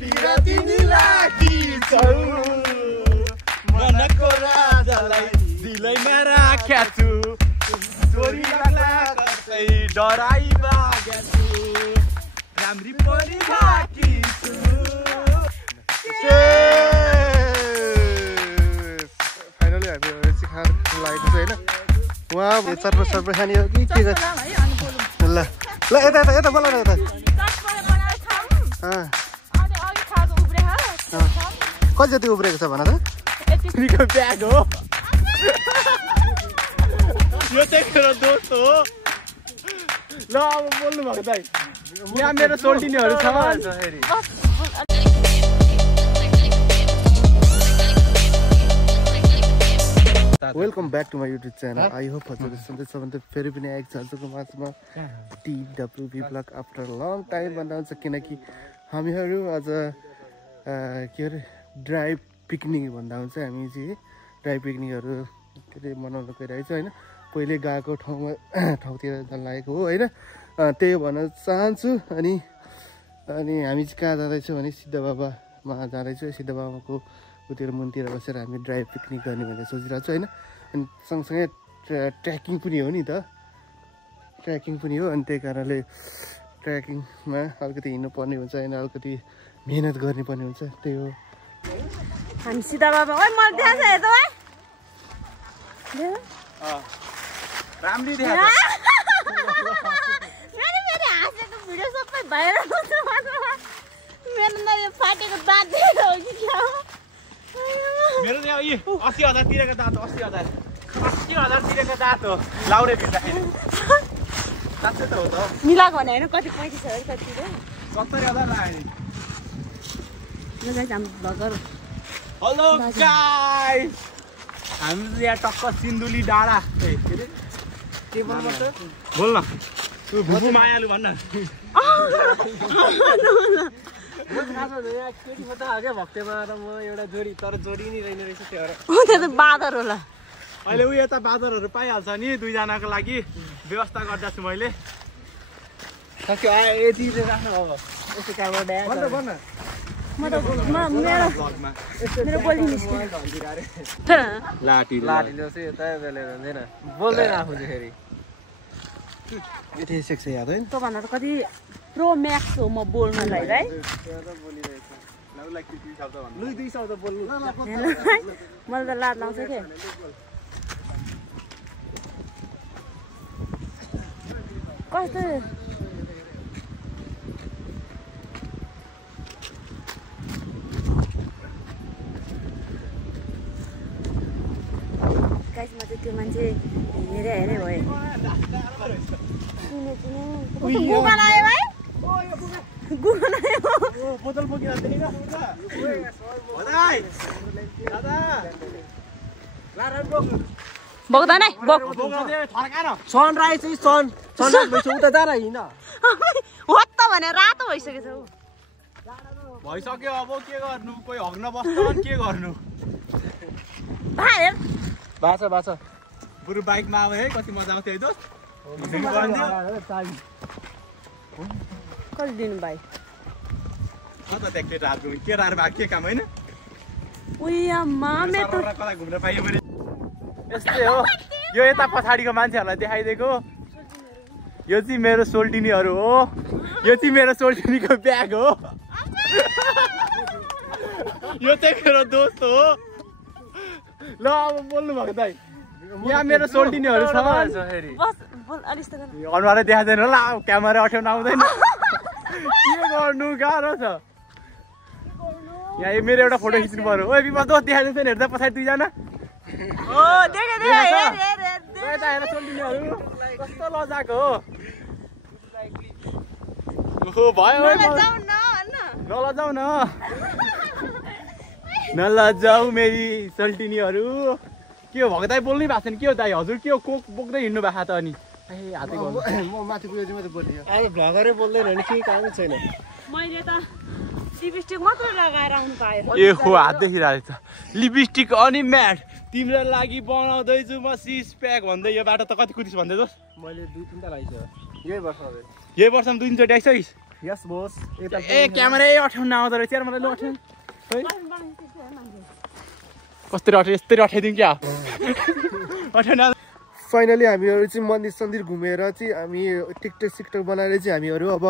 तिमीलाई मनको राजालाई दिलैमा राख्या छु चोरी लाग्ला कसै डराइ भाग्या छु राम्री पनि बाँकी छु फाइनली हामी रेसी खान लागेको छ होइन उहाँ चर्पा सर्पा खाने हो कि के गर्छ ल ल यता यता यता बोला न यता कति जति उब्रेको छ भन त तिमीको ब्याग हो यो चाहिँ मेरो दोस्त हो ल अब बोल्नु भएको दाइ यहाँ मेरो सोल्टिनीहरू छ welcome back to my YouTube channel I hope हजुर सन्चै छ भने फेरि पनि आएको छ आजको मासुमा TWB blog after long time भन्दा हुन्छ किनकि हामीहरू आज के अरे ड्राई पिकनिक भन्दा हुन्छ हामी चाहिँ ड्राई पिकनिकहरू के अरे मनाउन गइरहेको छ होइन पहिले गएको ठाउँतिर जान लागेको हो होइन त्यही भन्न चाहन्छु अनि हामी चाहिँ कहाँ जाँदैछौँ भने सिद्ध बाबामा जाँदैछु सिद्ध बाबाको उतिर मुनतिर बसेर हामी ड्राई पिकनिक गर्ने भनेर सोचिरहेको छु होइन अनि सँगसँगै ट्रेकिङ पनि हो नि त ट्रेकिङ पनि हो अनि त्यही कारणले ट्रेकिङमा अलिकति हिँड्नुपर्ने हुन्छ होइन अलिकति मेहनत गर्नुपर्ने हुन्छ त्यही हो हामी सिद्ध बाबा ओइ मलाई देखाछ हेर्दा ओइ राम्री देखाएको मेरो हाँसेको भिडियो सबै भाइरल हुन्छ मेरो न यो फाटेको दाँत देखेर हो कि क्या हो मेरो यहाँ 80,000 तिरेको दाँत 80,000 तिरेको दाँत हो लाउरे भिड्दाखेरि साँच्चै त हो त मिलाएको भने होइन कति 35,000 कति तिर्यो 70,000 लाग्यो ल गाइस हामी भगर हेलो गाइस हामी चाहिँ यहाँ टक्क सिन्धुली डाँडा के भन्नुपर्छ बोल न तँ भुभु मायालु भन्न भक्तेमा र म एउटा जोडी तर जोडी नि रहेन रहेछ त्यो त बाँदर होला अहिले उयो यता बाँदरहरू पाइहाल्छ नि दुईजनाको लागि व्यवस्था गर्दा छु मैले सक्यो यति राख्नु अब यस्तो काममा भन्न मेरो बोली निस्क्यो लाठीले चाहिँ यता बेलेर हुँदैन बोल्दैन आफू चाहिँ फेरि यति सेक्छ याद होइन त भन्दा त कति प्रो म्याक्स हो म बोल्नलाई है मलाई त लाज लाउँछ के कस्तो गाइसमा चाहिँ त्यो मान्छे हेरे भयो गुगन आयो भाइ गुगन आयो बोतल बोकिरहेको थिएन बोक्दा नै बोक सनराइज चाहिँ सनराइज भइसक्यो उता जा र हिँड हो त भने रातो भइसकेछ हौ भइसक्यो अब के गर्नु कोही हग्न बस्छ के गर्नु बाचा बरु बाइकमा आयो है कति मजा आउँथ्यो है दोस्त कति दिनु भाइ त त्यहाँ केटाहरूको केटाहरू भएको के काम होइन कता घुम्न पाइयो भने यस्तै हो यो यता पछाडिको मान्छेहरूलाई देखाइदिएको यो चाहिँ मेरो सोल्टिनीहरू हो यो चाहिँ मेरो सोल्टिनीको ब्याग हो यो चाहिँ मेरो दोस्त हो ल अब बोल्नु भएको दाइ यहाँ मेरो सोल्टिनीहरू छ अनुहारै देखाउँदैन होला क्यामेरा अठ्याउन आउँदैन के गर्नु गाह्रो छ यहाँ मेरो एउटा फोटो खिच्नु पर्यो ओ बिमा दोस्त देखाइदिन्छ नि हेर्दा पछाडि दुईजना सोल्टिनीहरू कस्तो लजाको हो भयो नलजाऊ न नलजाऊ मेरी सोल्टिनीहरू के हो भएको दाइ बोल्नै भएको छैन के हो दाइ हजुर के हो कोक बोक्दै हिँड्नु भएको त अनि हातै म माथि पुगेपछि मात्रै बोलेँ आज भ्लगरै बोल्दैन भने केही कामै छैन मैले त लिपस्टिक मात्र लगाएर आउनु पाएँ ए हो हात देखिरहेको छ लिपस्टिक अनि म्याट तिम्रो लागि बनाउँदैछु म सिस प्याक भन्दै यो बाटो त कति कुदिस भन्दै दोस् मैले 2-3 टा लगाइसकेँ यही वर्षमा 2-3 चोटि आइसकिस् यस बोस ए क्यामेरा अठाउन आउँदो रहेछ यार मलाई अठाउन कस्तो यस्तै अठाइदिउँ क्या अठाउन फाइनली हामीहरू चाहिँ मन्दिर सन्दिर घुमेर चाहिँ हामी टिकटक सिकटक बनाएर चाहिँ हामीहरू अब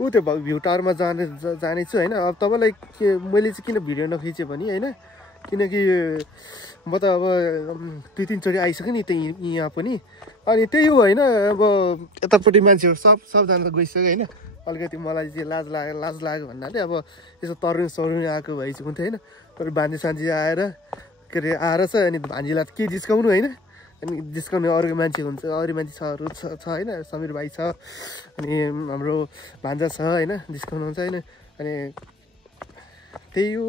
ऊ त्यो भ्यू टावरमा जानेछु होइन। अब तपाईँलाई मैले चाहिँ किन भिडियो नखिचेँ भने होइन किनकि म त अब 2-3 चोटि आइसकेँ नि त्यही यहाँ पनि अनि त्यही हो होइन। अब यतापट्टि मान्छेहरू सबजना त गइसक्यो होइन। अलिकति मलाई चाहिँ लाज लाग्यो भन्नाले अब यसो तरुण आएको भए चाहिँ हुन्थ्यो होइन। तर भान्जी सान्जी आएर के अरे आएर छ अनि भान्जीलाई के जिस्काउनु होइन अनि जिस्काउने अरू मान्छे हुन्छ अरू मान्छेहरू छ होइन। समीर भाइ छ अनि हाम्रो भान्जा छ होइन जिस्काउनुहुन्छ होइन। अनि त्यही हो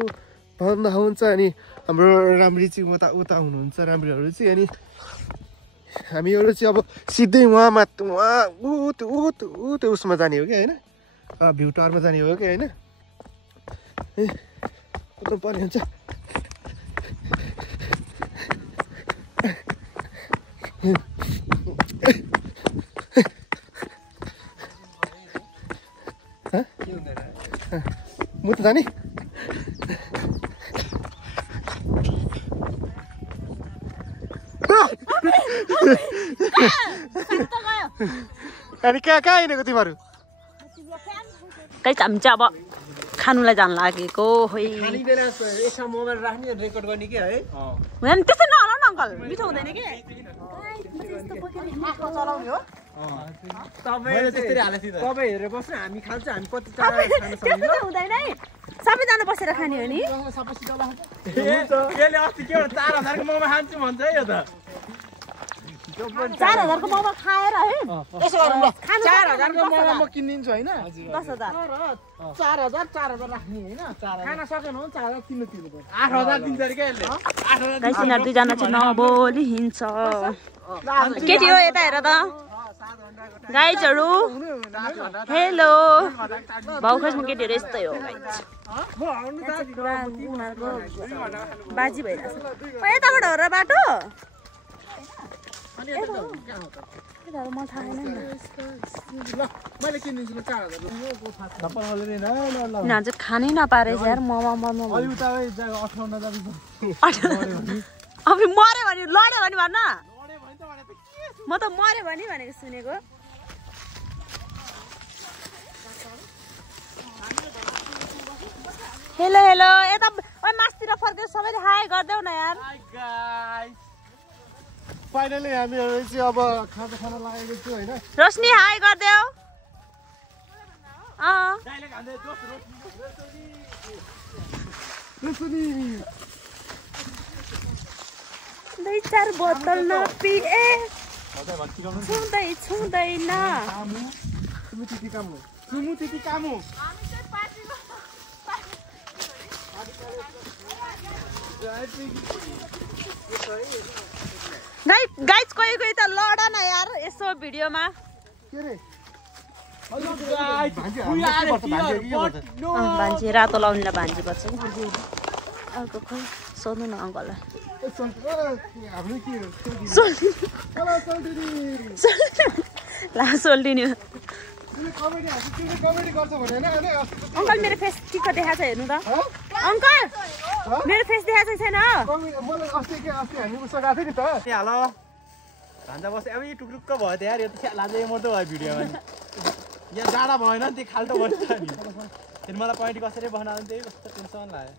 भन्दा हुन्छ अनि हाम्रो राम्री चाहिँ उता हुनुहुन्छ राम्रीहरू चाहिँ अनि हामीहरू चाहिँ अब सिधै वहाँ त्यो उसमा जाने हो कि होइन भ्यू टावरमा जाने हो कि होइन ए कुद्नु पर्ने हुन्छ। म त जाने अनि कहाँ हिँडेको तिमीहरू कहीँ हामी चाहिँ अब खानुलाई जान लागेको मोबाइल राख्ने रेकर्ड गर्ने के है त्यस्तो नहला न अङ्कल मिठो हुँदैन कि तपाईँ हेरेर बस्नु हामी खान्छ हामी कति चाँडो हुँदैन है सबैजना बसेर खाने हो नि 4000 को मोमो खाएर है यसो गरौँ ल 4000 को मोमो किनिदिन्छु हैन 10000 4000 राख्ने हैन खान सकेन भने 4000 किन्नु तिर्नु 8000 दिन्छ रे के यसले 8000 गाइस यिनीहरु दुई जना चाहिँ नबोली हिँड्छ केटी हो यता हेर त गाइजहरु हेलो भाउखसमा केटीहरु यस्तै हो गाइज म आउनु त उनीहरुको बाजी भइराछ यताबाट हो र बाटो खानै नपारे यार मोमो अब मर्यो भने लड्यो भने भन्न म त मर्यो भने भनेको सुनेको हेलो हेलो यता मासतिर फर्केर सबैले हाई गर्देऊ न यार फाइनली हामीहरु चाहिँ अब खाना लागेको छु हैन रोशनी हाई गर्देऊ दुई चार बोतल नपिए छुँदैन गाइज कोही त लड न यार यसो भिडियोमा भान्जी रातो लाउने भान्जी पर्छ अर्को खोइ सोध्नु न अङ्कललाई सोल्टिनी अङ्कल मेरो फेस ठिक्क देखाएको छ हेर्नु त अङ्कल मेरो फेस देखाएको छैन हेलो भान्जा बस अब यो टुक्रुक्क भयो त यार यो त लाजै मर्दो भयो भिडियोमा यहाँ जाडा भएन नि त्यो खाल्टो बस्छ नि फेरि मलाई पोइन्ट कसरी बनाउनु त्यही कस्तो टेन्सन लाग्यो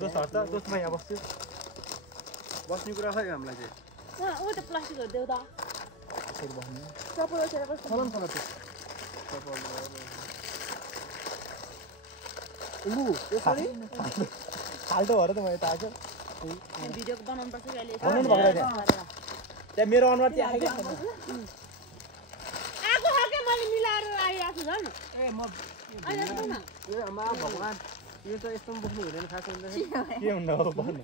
दोस्तहरू त दोस्तमा यहाँ बस्छु बस्ने कुरा खै हामीलाई चाहिँ ऊ त प्लास्टिकहरु देऊ त खाल्टो भएर त मैले ताको भिडियो बनाउनु पर्छ कि अहिले त्यहाँ मेरो अनुहार चाहिँ आएको छैन आगो हर्के मैले मिलाएर आइराछु झन् ए मा भगवान यो त यस्तो बस्नु हुँदैन खास के हुन्न हो भन्नु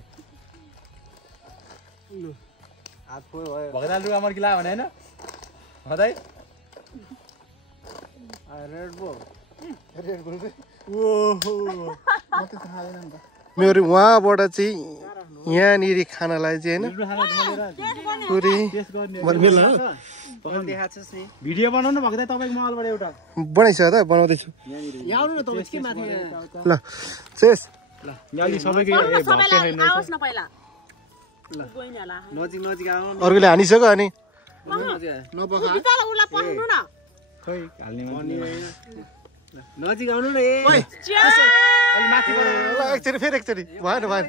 लु हात फोय भयो भगदाल रुगा मर्किला भने हैन हदै रेड बुल चाहिँ ओहो म त थाहा छैन नि त मेरो उहाँबाट चाहिँ यहाँनिर खानालाई चाहिँ होइन पुरै भिडियो बनाउनु भएको त तपाईँको मोबाइलबाट एउटा बनाइसक्यो त बनाउँदैछु ल शेष अर्कोले हानिसक्यो अनि नजिक आउनु न एकचोटि फेरि एकचोटि भएन भएन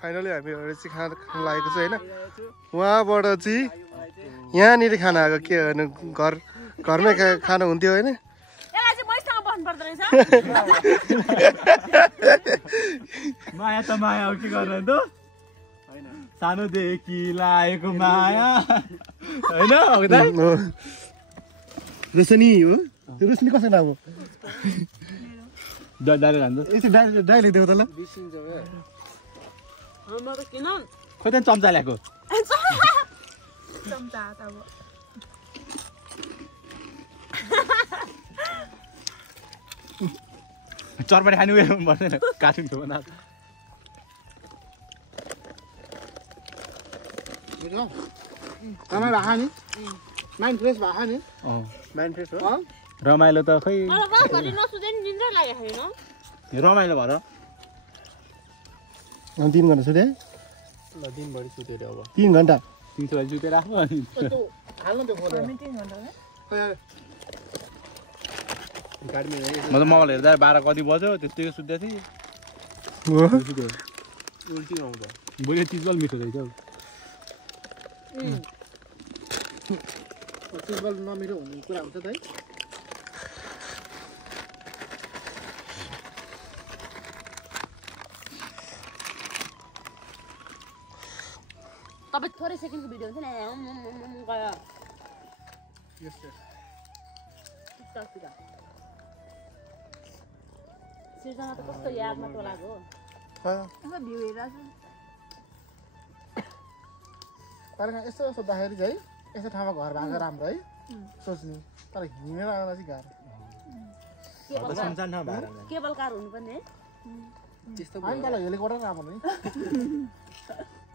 फाइनली हामीहरू चाहिँ खाना खान लागेको छ होइन उहाँबाट चाहिँ यहाँनिर खाना आएको के होइन घरमै खाना हुन्थ्यो होइन माया त माया हो के गर्नु त सानोदेखि लागेको माया होइन रोशनी हो त्यो रोशनी कसको नाम हो डाइलेक्ट देऊ त ल खोइ त चम्चा ल्याएको चरपाटी खानु पर्दैन काटुन थियो रमाइलो त खै रमाइलो भएर 3 घन्टा सुते दिनभरि सुतेर अब 3 घन्टा 300 वाली सुतेर आफ्नो अनि म त मोबाइल हेर्दा 12 कति बज्यो त्यस्तै सुत्दै थिएँ उल्टी आउँदा बोले चिजबल मिठो रहेछ चिजबल नमिठो हुने कुरा हुन्छ त है तपाईं थोरै सेकेन्डको भिडियो हुन्छ नि गयो सिर्जना त कस्तो यादमा टोलाको यस्तो सोद्धाखेरि चाहिँ यस्तो ठाउँमा घर भएको राम्रो है सोच्ने तर हिँडेर आउँदा चाहिँ गाह्रो केबल कार हुनुपर्ने है होइन तल हेलिकप्टर राम्रो नि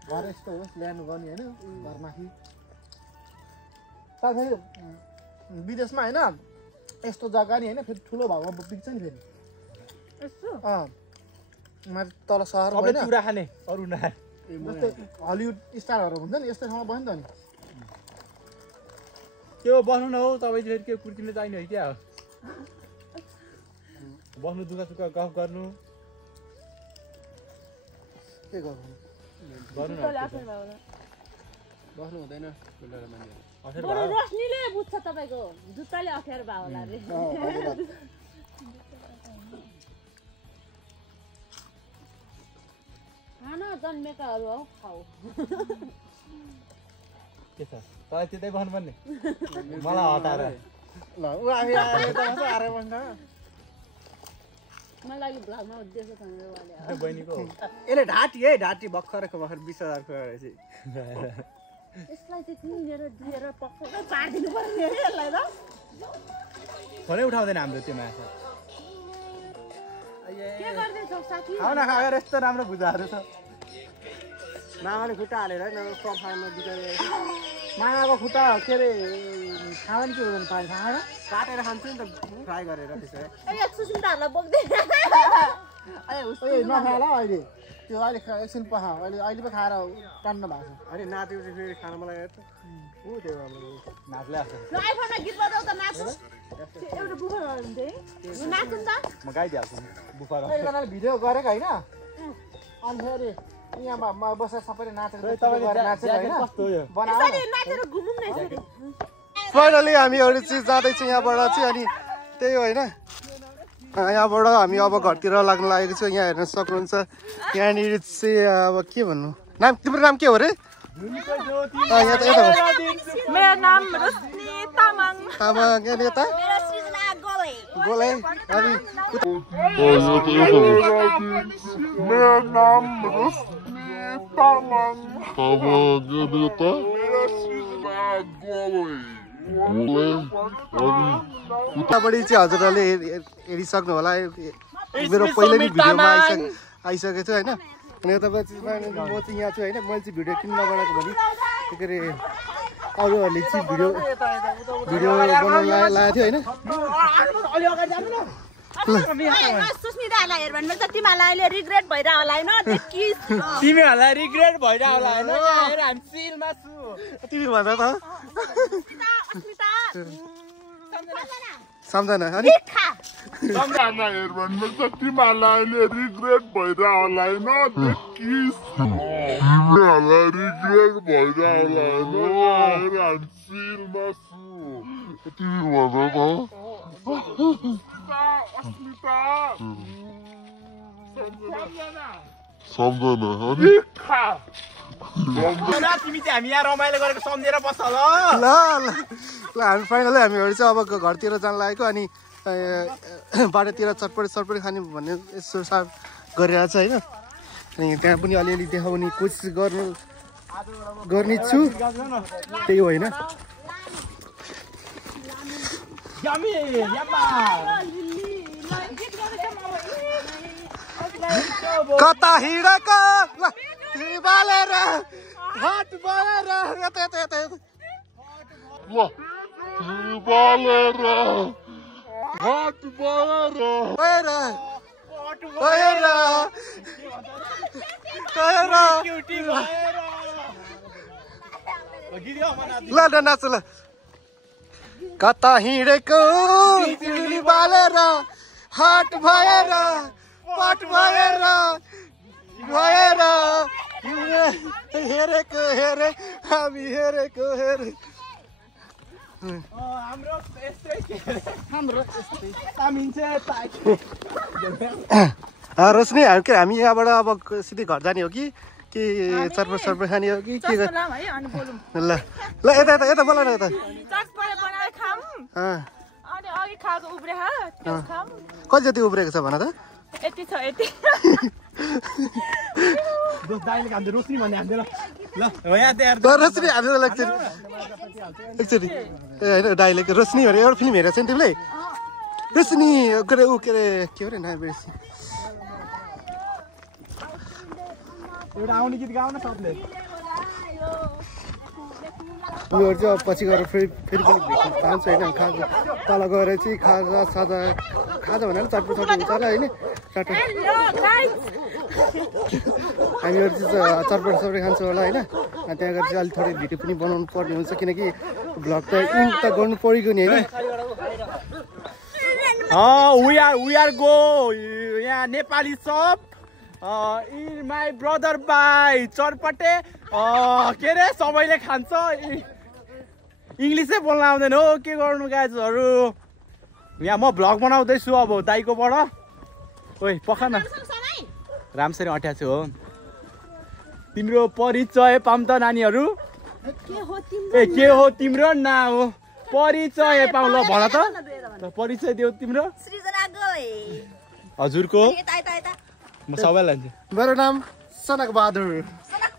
घर यस्तो होस् ल्यान्ड गर्ने होइन घरमाथि तर फेरि विदेशमा होइन यस्तो जग्गा नि होइन फेरि ठुलो भाउमा बिग्छ नि फेरि तल सहर खाने अरू जस्तै हलिउड स्टारहरू हुन्छ नि यस्तो ठाउँमा बस्नु त नि त्यो बस्नु न हौ तपाईँ फेरि के कुर्किनु चाहिने हो क्या बस्नु दुःख सुख गफ गर्नु के गर्नु बस्नु हुँदैन रोशनीले बुझ्छ तपाईँको जुत्ताले अप्ठ्यारो भयो होला रे खाना जन्मेकाहरू हौ खाऊ के छ तपाईँ त्यतै बस्नुपर्ने मलाई हटाएर ल ऊ आफै आएर बस्छ मलाई भ्लगमा देख्छ मेरो वाले बहिनीको यसले ढाँटी भर्खरको 20,000 को रहेछ यसलाई चाहिँ किनेर दिएर पक्का पार्दिनु पर्ने यसलाई त फोनै उठाउँदैन हाम्रो त्यो माछा के गर्दैछौ साथी खाऊ न खाएर यस्तो राम्रो भुजाहरू छ मामाले खुट्टा हालेर फार्ममा बिगारे मामाको खुट्टा के अरे खाना के हुँदैन पानी खाएर काटेर खान्छु नि त फ्राई गरेर त्यसै ए सुसिन्दाहरुलाई बोक्दै नखाएर अहिले त्यो अहिले एकछिन पखा अहिले पो खाएर टान्न भएको छ अनि नाच्यो चाहिँ फेरि खान मलाई हेर्छ हो त्यो नाच्लै आएको ल आइफोनमा गीत बजाउ त नाच्नु एउटा बुफर हुन्थे नाच्नु त म गाइदिहाल्छु बुफर एकजनाले भिडियो गरेको होइन अनि फेरि यहाँ बसेर सबैले नाचेर फाइनली हामीहरू चाहिँ जाँदैछौँ यहाँबाट चाहिँ अनि त्यही होइन यहाँबाट हामी अब घरतिर लाग्न लागेको छौँ यहाँ हेर्न सक्नुहुन्छ यहाँनिर चाहिँ अब के भन्नु नाम तिम्रो नाम के हो रे मेरो नाम रोशनी तामाङ यता गोले अनि मेरो नाम रोशनी तामाङ उतापट्टि चाहिँ हजुरहरूले हेरिसक्नु होला मेरो पहिल्यै नै भिडियोमा आइसकेको छु होइन अनि यताबाट म चाहिँ यहाँ छु होइन मैले चाहिँ भिडियो किन नबनाएको भने के अरे अरूहरूले चाहिँ भिडियो बनाउन लागेको थियो होइन सुस्मितालाई हेर भने त तिमीहरूलाई अहिले रिग्रेट भइरह होला होइन तिमीहरूलाई रिग्रेट भइरह होला होइन हामी चिलमा छु तिमी भन त अस्मिता सम्झना अनि सम्झना हेर भने त तिमीहरूलाई अहिले रिग्रेट भइरह होला होइन तिमीहरूलाई रिग्रेट भइरह होला होइन हामी चिलमा छु तिमी भन त सम्झना अनि तिमी चाहिँ हामी यहाँ रमाइलो गरेको सम्झेर बस्छ ल ल हामी फाइनली हामीहरू चाहिँ अब घरतिर जान लागेको अनि बाटोतिर चटपटी खाने भन्ने यसो साफ गरिरहेको छ होइन अनि त्यहाँ पनि अलिअलि देखाउने कोसिस गर्ने छु त्यही होइन कता हिँडेको बालेर हात बालेर यता हात बालेर ल नाच ल कता हिँडेको तिमी बालेर हात भएर पट भएर हेरेको हेरे हामी हेरेको हेरे रोशनी हामी यहाँबाट अब सिधै घर जाने हो कि चटपट खाने हो कि के ल यता बोला न यता कति जति उब्रेको छ भन त रोशनी भन्ने रोशनी हाल्नु लाग्छ एकचोटि ए होइन डाइलेक्ट रोशनी भनेर एउटा फिल्म हेरेको छ नि तिमीले रोशनी के अरे नयाँ बेसी एउटा आउने गीत गाउन सबले उनीहरू चाहिँ पछि गएर फेरि पनि भेट्नु चाहन्छ होइन खाजा तल गएर चाहिँ खाजा भनेर चटपट हुन्छ होला होइन हामीहरू चाहिँ चटपट खान्छौँ होला होइन त्यहाँ गएर चाहिँ अलिक थोरै भिडियो पनि बनाउनु पर्ने हुन्छ किनकि भ्लग त इन्ट त गर्नु परेको नि होइन वी आर गो यहाँ Nepali sup my brother bye चटपटे के अरे सबैले खान्छ इङ्ग्लिसै बोल्न आउँदैन हो के गर्नु गाइजहरू यहाँ म भ्लग बनाउँदैछु अब दाइकोबाट ओइ पख न राम्ररी अट्याएको छु हो तिम्रो परिचय पाऊँ त नानीहरू के हो तिम्रो ना हो परिचय पाऊँ ल भन त परिचय देऊ तिम्रो हजुरको म सबैलाई लान्छु मेरो नाम सनक बहादुर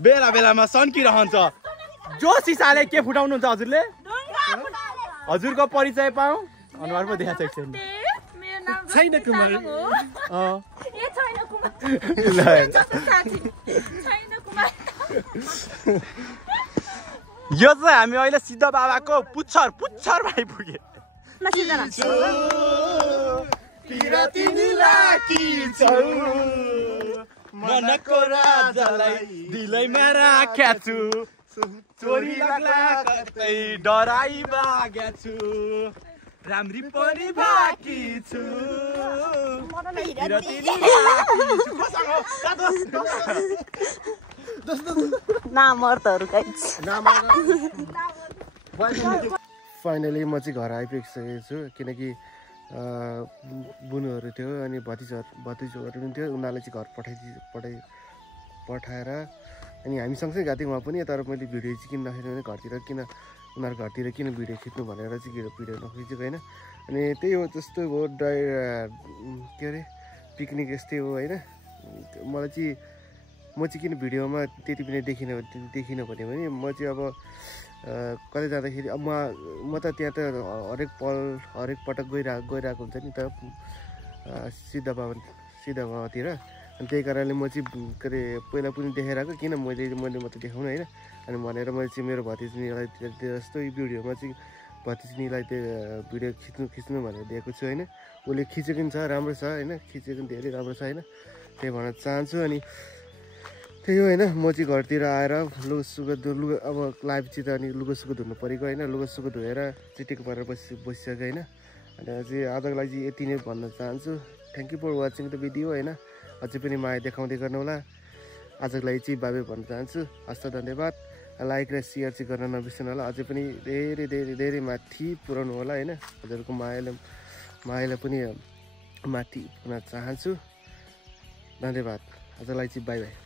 बेला बेलामा सन्किरहन्छ जो सिसाले के फुटाउनुहुन्छ हजुरले हजुरको परिचय पाऊँ अनुहार पो देखाएको छैन कुमार यो चाहिँ हामी अहिले सिद्ध बाबाको पुच्छर आइपुगे मनको राजालाई दिलैमा राख्या छु चोरी लाग्ला कतै डराइ भाग्या छु राम्री पनि बाँकी छु फाइनली म चाहिँ घर आइपुगिसकेको छु किनकि बुनुहरू थियो अनि भतिजोहरू पनि थियो उनीहरूलाई चाहिँ घर पठाएर अनि हामी सँगसँगै गएको थियौँ उहाँ पनि तर मैले भिडियो चाहिँ किन नखिच्नु भने उनीहरू घरतिर किन भिडियो खिच्नु भनेर चाहिँ भिडियो नखिचेको होइन अनि त्यही हो जस्तो हो के अरे पिकनिक यस्तै हो होइन मलाई चाहिँ म चाहिँ किन भिडियोमा त्यति पनि देखिनँ भने म चाहिँ अब कतै जाँदाखेरि अब म त त्यहाँ त हरेक पटक गइरहेको हुन्छ नि त सिद्ध भवनतिर अनि त्यही कारणले म चाहिँ के अरे पहिला पनि देखेर आएको किन मैले मात्रै देखाउनु होइन अनि भनेर मैले चाहिँ मेरो भतिजनीलाई जस्तो भिडियोमा चाहिँ भतिजनीलाई त्यो भिडियो खिच्नु भनेर दिएको छु होइन उसले खिचेको पनि छ राम्रो छ होइन खिचेको पनि धेरै राम्रो छ होइन त्यही भन्न चाहन्छु अनि त्यही हो होइन म चाहिँ घरतिर आएर लुगा अब लाइभपछि त अनि लुगासुगा धुनु परेको होइन लुगासुगा धोएर चिटेको पारेर बसिसक्यो होइन अनि अझै आजको लागि यति नै भन्न चाहन्छु thank you for watching the video होइन अझै पनि माया देखाउँदै गर्नु होला आजको लागि चाहिँ बाबे भन्न चाहन्छु हस्त धन्यवाद लाइक र सेयर चाहिँ गर्न नबिर्सनु होला अझै पनि धेरै धेरै धेरै माथि पुऱ्याउनु होला होइन हजुरको मायालाई पनि माथि पुर्याउन चाहन्छु धन्यवाद आजलाई चाहिँ बाई बाई